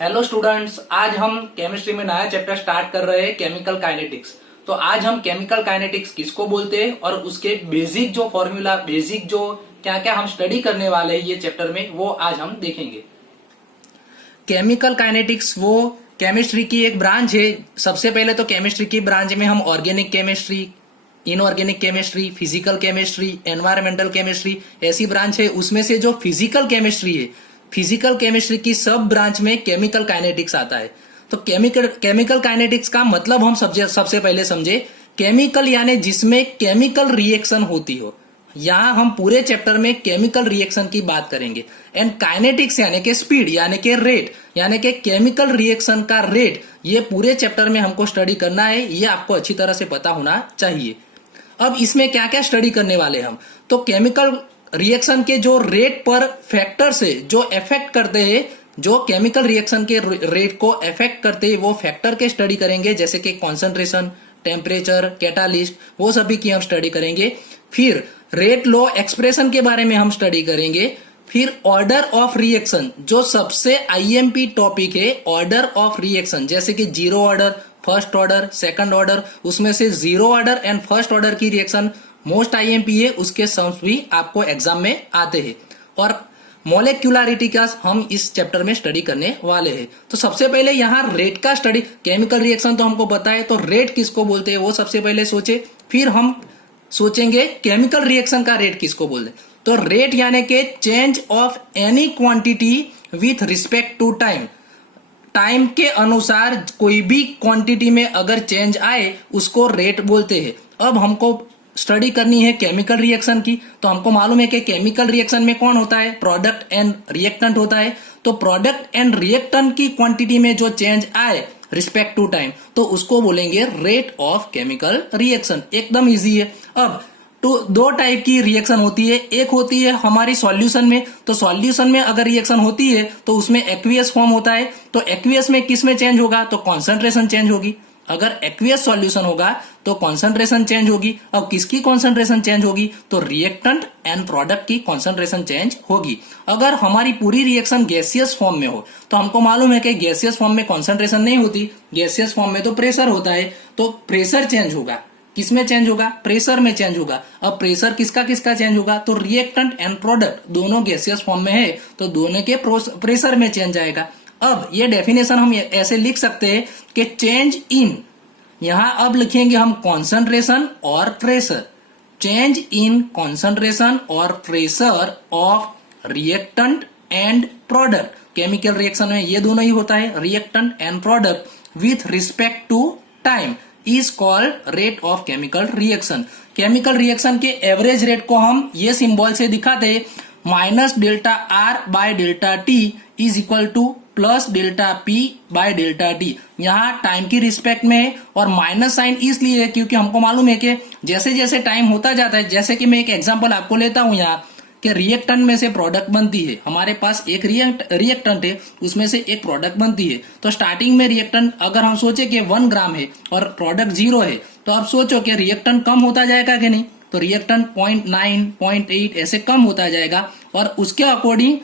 Hello students, आज हम chemistry में नया चैप्टर स्टार्ट कर रहे हैं केमिकल काइनेटिक्स। तो आज हम केमिकल काइनेटिक्स किसको बोलते हैं और उसके बेसिक जो फॉर्मूला, बेसिक जो क्या क्या हम स्टडी करने वाले हैं ये चैप्टर में, वो आज हम देखेंगे। केमिकल काइनेटिक्स वो केमिस्ट्री की एक ब्रांच है। सबसे पहले तो केमिस्ट्री की ब्रांच में हम organic chemistry, inorganic chemistry, physical chemistry, environmental chemistry ऐसी ब्रांच है। उसमें से जो फिजिकल केमिस्ट्री है, फिजिकल केमिस्ट्री की सब ब्रांच में केमिकल काइनेटिक्स आता है। तो केमिकल काइनेटिक्स का मतलब हम सबसे पहले समझे। केमिकल यानी जिसमें केमिकल रिएक्शन होती हो। यहां हम पूरे चैप्टर में केमिकल रिएक्शन की बात करेंगे। एंड काइनेटिक्स यानी कि स्पीड, यानी कि रेट, यानी कि केमिकल रिएक्शन का रेट, ये पूरे चैप्टर में हमको स्टडी करना है। ये आपको अच्छी तरह से पता होना चाहिए। अब इसमें क्या क्या स्टडी करने वाले हम, तो केमिकल रिएक्शन के जो रेट पर फैक्टर से जो इफेक्ट करते हैं, जो केमिकल रिएक्शन के रेट को इफेक्ट करते हैं, वो फैक्टर के स्टडी करेंगे, जैसे कि कॉन्सेंट्रेशन, टेम्परेचर, कैटालिस्ट, वो सभी की हम स्टडी करेंगे। फिर रेट लॉ एक्सप्रेशन के बारे में हम स्टडी करेंगे। फिर ऑर्डर ऑफ रिएक्शन, जो सबसे आईएमपी टॉपिक है, ऑर्डर ऑफ रिएक्शन, जैसे कि zero order, first order, second order, उसमें से zero order and first order की रिएक्शन मोस्ट आईएमपी है, उसके सम्स भी आपको एग्जाम में आते हैं। और मोलेक्युलरिटी का हम इस चैप्टर में स्टडी करने वाले हैं। तो सबसे पहले यहाँ रेट का स्टडी, केमिकल रिएक्शन तो हमको पता है, तो रेट किसको बोलते हैं वो सबसे पहले सोचे। फिर हम सोचेंगे केमिकल रिएक्शन का रेट किसको बोलते हैं। तो रेट यानी कि change of any quantity with respect to time. Time के अनुसार कोई भी क्वांटिटी में अगर चेंज आए उसको रेट बोलते हैं। अब हमको स्टडी करनी है केमिकल रिएक्शन की। तो हमको मालूम है कि केमिकल रिएक्शन में कौन होता है, प्रोडक्ट एंड रिएक्टेंट होता है। तो प्रोडक्ट एंड रिएक्टेंट की क्वांटिटी में जो चेंज आए रिस्पेक्ट टू टाइम, तो उसको बोलेंगे रेट ऑफ केमिकल रिएक्शन। एकदम इजी है। अब तो दो टाइप की रिएक्शन होती है। एक होती है हमारी सॉल्यूशन में। तो सॉल्यूशन में अगर रिएक्शन होती है तो उसमें एक्वियस फॉर्म होता है। तो एक्वियस में किस में चेंज होगा, तो कॉन्सेंट्रेशन चेंज होगी। अगर एक्वियस सॉल्यूशन होगा तो कॉन्सेंट्रेशन चेंज होगी। अब किसकी कॉन्सेंट्रेशन चेंज होगी, तो रिएक्टेंट एंड प्रोडक्ट की कॉन्सेंट्रेशन चेंज होगी। अगर हमारी पूरी रिएक्शन गैसियस फॉर्म में हो, तो हमको मालूम है कि गैसियस फॉर्म में कॉन्सेंट्रेशन नहीं होती, गैसियस फॉर्म में तो प्रेशर होता है। तो प्रेशर चेंज होगा, किसमें चेंज होगा, प्रेशर में चेंज होगा। अब प्रेशर किसका किसका चेंज होगा, तो रिएक्टेंट एंड प्रोडक्ट दोनों गैसियस फॉर्म में है, तो दोनों के प्रेशर में चेंज आएगा। अब ये डेफिनेशन हम ऐसे लिख सकते हैं कि चेंज इन, यहां अब लिखेंगे हम कॉन्सेंट्रेशन और प्रेशर। चेंज इन कॉन्सेंट्रेशन और pressure of reactant and product. Chemical reaction में ये दोनों ही होता है, reactant and product, with respect to time is called rate of chemical reaction. Chemical reaction के एवरेज रेट को हम ये सिंबल से दिखाते हैं, minus delta R by delta T is equal to plus delta P by delta T. यहाँ time की respect में है और माइनस साइन इसलिए है क्योंकि हमको मालूम है कि जैसे जैसे टाइम होता जाता है, जैसे कि मैं एक एग्जांपल आपको लेता हूं यहाँ, कि रिएक्टेंट में से प्रोडक्ट बनती है। हमारे पास एक रिएक्टेंट है, उसमें से एक प्रोडक्ट बनती है। तो स्टार्टिंग में रिएक्टेंट अगर हम सोचे कि 1 ग्राम है और प्रोडक्ट 0 है, तो आप सोचो कि रिएक्टेंट कम होता जाएगा कि नहीं, तो रिएक्टेंट 0.9, 0.8 ऐसे कम होता जाएगा और उसके अकॉर्डिंग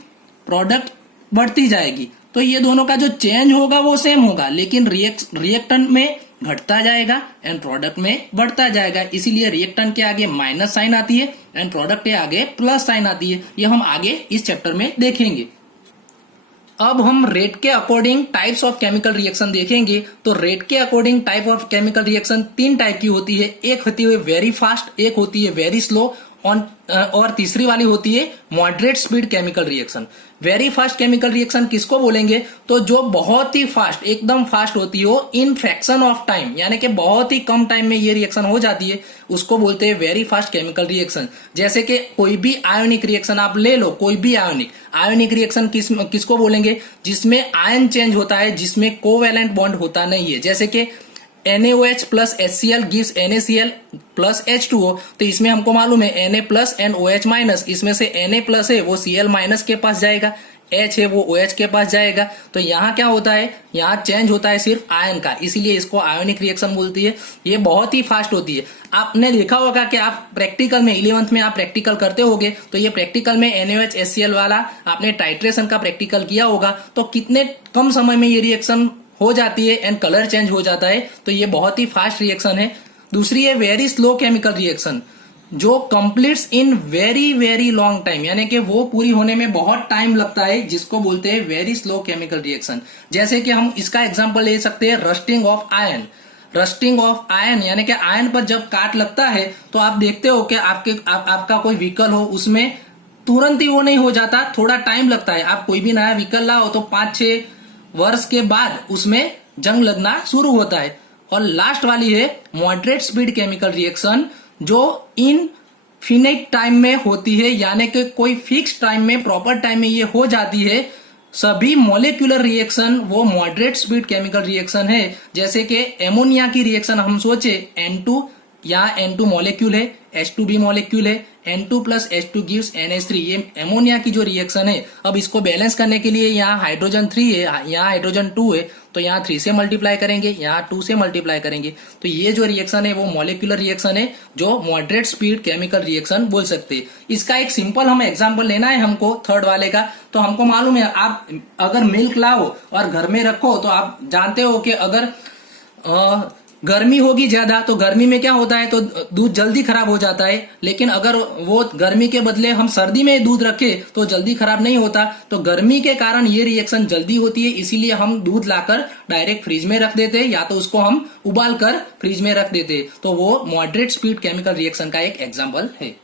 प्रोडक्ट बढ़ती जाएगी। तो ये दोनों का जो चेंज होगा वो सेम होगा, लेकिन रिएक्टेंट में घटता जाएगा एंड प्रोडक्ट में बढ़ता जाएगा। इसीलिए रिएक्टेंट के आगे माइनस साइन आती है एंड प्रोडक्ट के आगे प्लस साइन आती है। ये हम आगे इस चैप्टर में देखेंगे। अब हम रेट के according types of chemical reaction देखेंगे। तो रेट के according type of chemical reaction 3 type की होती है। एक होती है वेरी फास्ट, एक होती है वेरी स्लो, और तीसरी वाली होती है moderate speed chemical reaction. Very fast chemical reaction किसको बोलेंगे, तो जो बहुत ही फास्ट, एकदम फास्ट होती हो इन फ्रैक्शन ऑफ टाइम, यानी कि बहुत ही कम टाइम में ये रिएक्शन हो जाती है, उसको बोलते हैं वेरी फास्ट केमिकल रिएक्शन। जैसे कि कोई भी आयोनिक रिएक्शन आप ले लो, कोई भी आयोनिक रिएक्शन किसको बोलेंगे, जिसमें आयन चेंज होता है, जिसमें कोवैलेंट बॉन्ड होता नहीं है। जैसे कि NaOH plus HCl gives NaCl plus H2O। तो इसमें हमको मालूम है Na plus and OH minus, इसमें से Na प्लस है वो Cl माइनस के पास जाएगा। H है वो OH के पास जाएगा। तो यहाँ क्या होता है, यहाँ चेंज होता है सिर्फ आयन का, इसीलिए इसको आयोनिक रिएक्शन बोलती है। ये बहुत ही फास्ट होती है। आपने देखा होगा कि आप प्रैक्टिकल में 11th में आप प्रैक्टिकल करते होगे, तो ये प्रैक्टिकल में NaOH HCl वाला आपने टाइट्रेशन का प्रैक्टिकल किया होगा, तो कितने कम समय में ये रिएक्शन हो जाती है एंड कलर चेंज हो जाता है। तो ये बहुत ही फास्ट रिएक्शन है। दूसरी है वेरी स्लो केमिकल रिएक्शन, जो completes in very very long time, यानी कि वो पूरी होने में बहुत टाइम लगता है, जिसको बोलते हैं वेरी स्लो केमिकल रिएक्शन। जैसे कि हम इसका एग्जांपल ले सकते हैं rusting of ion. Rusting of ion यानी कि आयन पर जब काट लगता है तो आप देखते हो कि आपका कोई व्हीकल हो, उसमें तुरंत ही वो नहीं हो जाता, थोड़ा टाइम लगता है। आप कोई भी नया व्हीकल लाओ तो 5-6 वर्ष के बाद उसमें जंग लगना शुरू होता है। और लास्ट वाली है मॉडरेट स्पीड केमिकल रिएक्शन, जो इनफिनिट टाइम में होती है, यानी कि कोई फिक्स टाइम में, प्रॉपर टाइम में ये हो जाती है। सभी मॉलिक्यूलर रिएक्शन वो मॉडरेट स्पीड केमिकल रिएक्शन है। जैसे कि एमोनिया की रिएक्शन हम सोचे, N2, यहाँ N2 मॉलिक्यूल है, H2 भी मॉलिक्यूल है, N2 plus H2 gives NH3, ये एमोनिया की जो रिएक्शन है। अब इसको बैलेंस करने के लिए यहाँ हाइड्रोजन 3 है, यहाँ हाइड्रोजन 2 है, तो यहाँ 3 से मल्टीप्लाई करेंगे, यहाँ 2 से मल्टीप्लाई करेंगे। तो ये जो रिएक्शन है वो मॉलिक्यूलर रिएक्शन है, जो मॉडरेट स्पीड केमिकल रिएक्शन बोल सकते हैं। इसका एक सिंपल हम एग्जांपल लेना है हमको, थर्ड वाले का। तो हमको मालूम है, आप अगर मिल्क लाओ और घर में रखो तो आप जानते हो कि अगर गर्मी होगी ज्यादा तो गर्मी में क्या होता है, तो दूध जल्दी खराब हो जाता है। लेकिन अगर वो गर्मी के बदले हम सर्दी में दूध रखें तो जल्दी खराब नहीं होता। तो गर्मी के कारण ये रिएक्शन जल्दी होती है, इसीलिए हम दूध लाकर डायरेक्ट फ्रिज में रख देते हैं, या तो उसको हम उबाल कर फ्रिज में रख देते हैं। तो वो मॉडरेट स्पीड केमिकल रिएक्शन का एक एग्जाम्पल है।